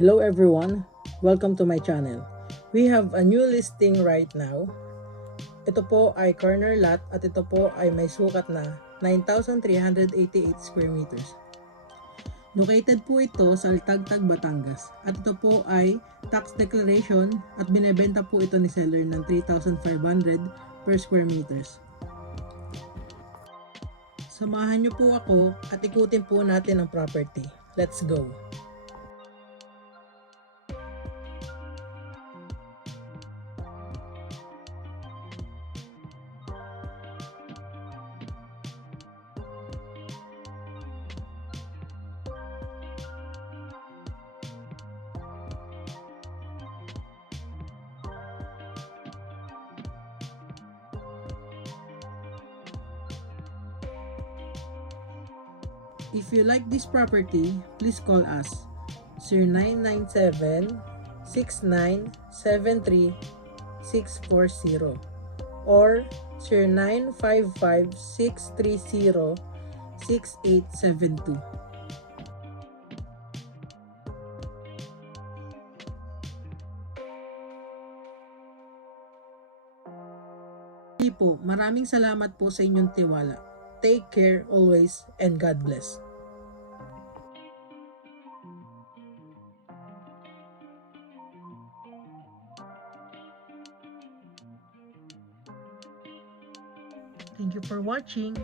Hello everyone, welcome to my channel. We have a new listing right now. Ito po ay corner lot at ito po ay may sukat na 9,388 square meters. Located po ito sa Altagtag, Batangas at ito po ay tax declaration at binebenta po ito ni seller ng 3,500 per square meters. Samahan niyo po ako at ikutin po natin ang property. Let's go! If you like this property, please call us 0997-6973-640 or 0955-630-6872. Po, maraming salamat po sa inyong tiwala. Take care always and God bless. Thank you for watching.